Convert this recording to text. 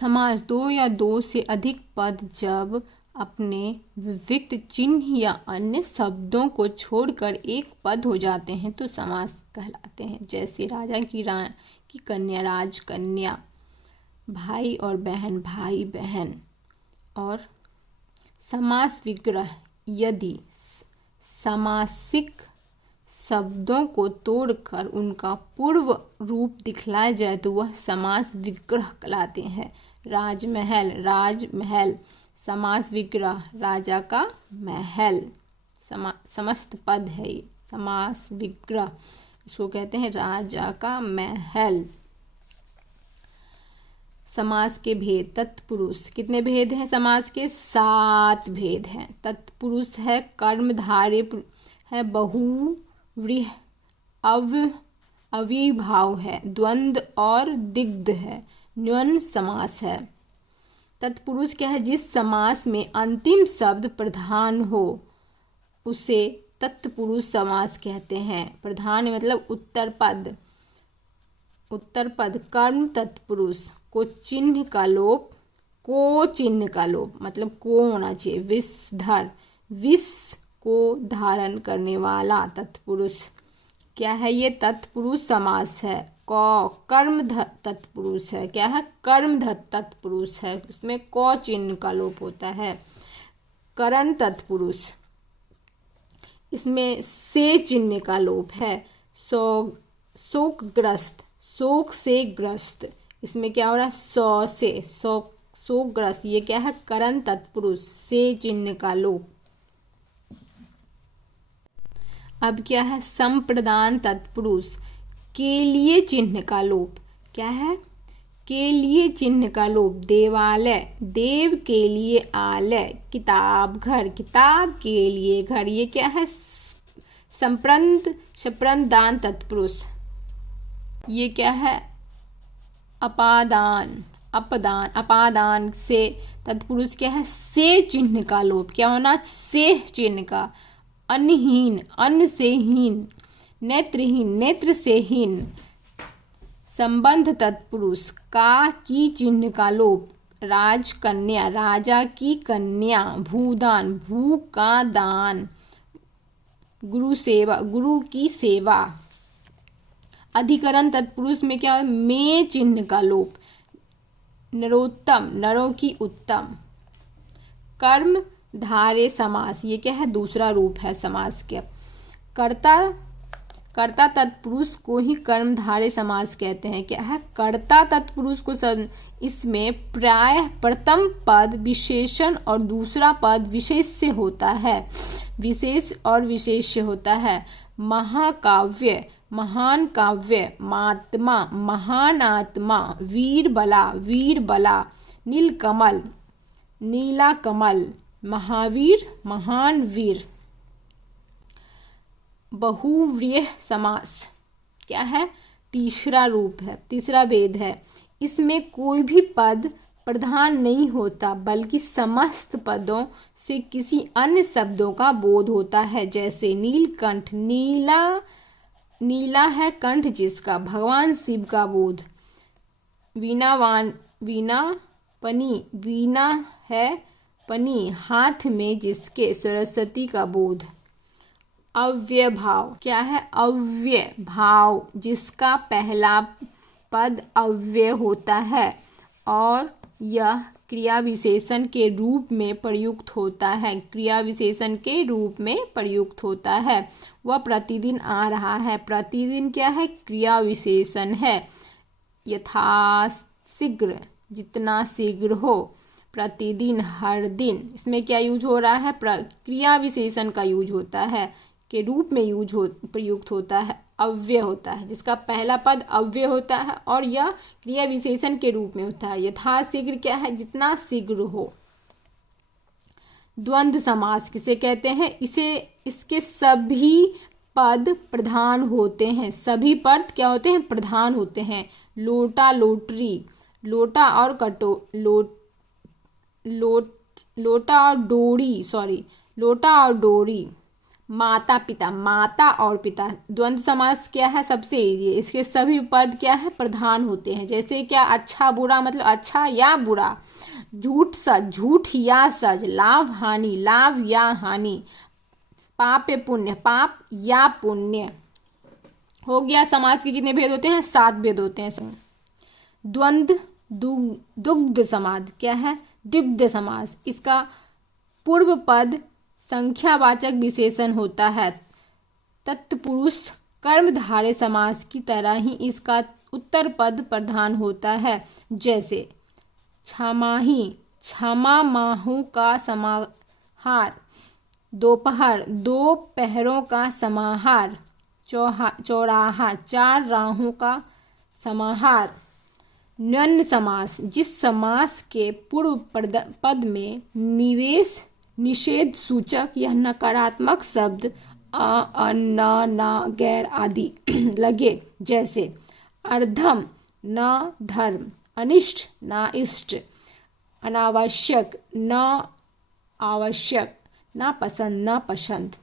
समास दो या दो से अधिक पद जब अपने विविक्त चिन्ह या अन्य शब्दों को छोड़कर एक पद हो जाते हैं तो समास कहलाते हैं। जैसे राजा की कन्या राजकन्या, भाई और बहन भाई बहन। और समास विग्रह, यदि समासिक शब्दों को तोड़कर उनका पूर्व रूप दिखलाया जाए तो वह समास विग्रह कहलाते हैं। राजमहल, राजमहल। समास विग्रह, राजा का महल। समस्त पद है ये। समास विग्रह इसको कहते हैं राजा का महल। समास के भेद, तत्पुरुष। कितने भेद हैं समास के? 7 भेद हैं। तत्पुरुष है कर्मधारय है, बहुव्रीहि अविभाव है, द्वंद्व और दिग्ध है, न्वन् समास है। तत्पुरुष क्या है? जिस समास में अंतिम शब्द प्रधान हो उसे तत्पुरुष समास कहते हैं। प्रधान मतलब उत्तर पद। उत्तर पद कर्म तत्पुरुष को चिन्ह का लोप, को चिन्ह का लोप मतलब को होना चाहिए। विषधर, विष को धारण करने वाला तत्पुरुष क्या है? ये तत्पुरुष समास है। कर्म तत्पुरुष है। क्या है? कर्म तत्पुरुष है, उसमें क चिन्ह का लोप होता है। करण तत्पुरुष, इसमें से चिन्ह का लोप है। शोकग्रस्त, शोक से ग्रस्त, इसमें क्या हो रहा है? सौ से शोकग्रस्त, ये क्या है? करण तत्पुरुष, से चिन्ह का लोप। अब क्या है? संप्रदान तत्पुरुष, के लिए चिन्ह का लोप। क्या है? के लिए चिन्ह का लोप। देवालय, देव के लिए आलय। किताब, घर, किताब के लिए घर, ये क्या है? संप्रदान तत्पुरुष, ये क्या है? अपादान, अपदान, अपादान से तत्पुरुष क्या है? से चिन्ह का लोप। क्या होना? से चिन्ह का। अन्नहीन, अन्न से हीन। नेत्रहीन, नेत्र से हीन। संबंध तत्पुरुष, का की चिन्ह का लोप। राजकन्या, राजा की कन्या। भूदान, भू का दान। गुरु सेवा, गुरु की सेवा। अधिकरण तत्पुरुष में क्या है? में चिन्ह का लोप। नरोत्तम, नरों की उत्तम। कर्म धारय समास, ये क्या है? दूसरा रूप है समास के। कर्ता तत्पुरुष को ही कर्मधारय समास कहते हैं। क्या है? कर्ता तत्पुरुष को इसमें प्रायः प्रथम पद विशेषण और दूसरा पद विशेष्य होता है। विशेष और विशेष्य होता है। महाकाव्य, महान काव्य। महात्मा, महान आत्मा। वीरबला, वीरबला। नीलकमल, नीला कमल। महावीर, महान वीर। बहुव्रीहि समास क्या है? तीसरा रूप है, तीसरा भेद है। इसमें कोई भी पद प्रधान नहीं होता बल्कि समस्त पदों से किसी अन्य शब्दों का बोध होता है। जैसे नीलकंठ, नीला, नीला है कंठ जिसका, भगवान शिव का बोध। वीणावान, वीणा पनी, वीणा है पनी हाथ में जिसके, सरस्वती का बोध। अव्यय भाव, क्या है? अव्यय भाव जिसका पहला पद अव्यय होता है और यह क्रिया विशेषण के रूप में प्रयुक्त होता है। क्रिया विशेषण के रूप में प्रयुक्त होता है। वह प्रतिदिन आ रहा है। प्रतिदिन क्या है? क्रिया विशेषण है। यथाशीघ्र, जितना शीघ्र हो। प्रतिदिन, हर दिन, इसमें क्या यूज हो रहा है? क्रिया विशेषण का यूज होता है, के रूप में प्रयुक्त होता है। अव्यय होता है जिसका पहला पद अव्यय होता है और यह क्रिया विशेषण के रूप में होता है। यथाशीघ्र क्या है? जितना शीघ्र हो। द्वंद्व समास किसे कहते हैं? इसके सभी पद प्रधान होते हैं। सभी पद क्या होते हैं? प्रधान होते हैं। लोटा, लोटरी। लोटा और लोटा और डोरी, लोटा और डोरी। माता पिता, माता और पिता। द्वंद्व समास क्या है, सबसे इजी है, इसके सभी पद क्या है, प्रधान होते हैं। जैसे क्या, अच्छा बुरा मतलब अच्छा या बुरा, झूठ सच, झूठ या सच, लाभ हानि, लाभ या हानि, पाप या पुण्य, पाप या पुण्य। हो गया। समास के कितने भेद होते हैं, 7 भेद होते हैं। द्वंद्व दुग्ध समास क्या है, दुग्ध समास, इसका पूर्व पद संख्यावाचक विशेषण होता है। तत्पुरुष कर्मधारय समास की तरह ही इसका उत्तर पद प्रधान होता है। जैसे छमाही, क्षमा माहू का समाहार, दोपहर, दो पहरों का समाहार, चौराहा, 4 राहों का समाहार। न्यन समास, जिस समास के पूर्व पद में निवेश निषेध सूचक या नकारात्मक शब्द अ, न, गैर आदि लगे। जैसे अर्धम, न धर्म, अनिष्ट, न इष्ट, अनावश्यक, न आवश्यक, ना पसंद, ना पसंद।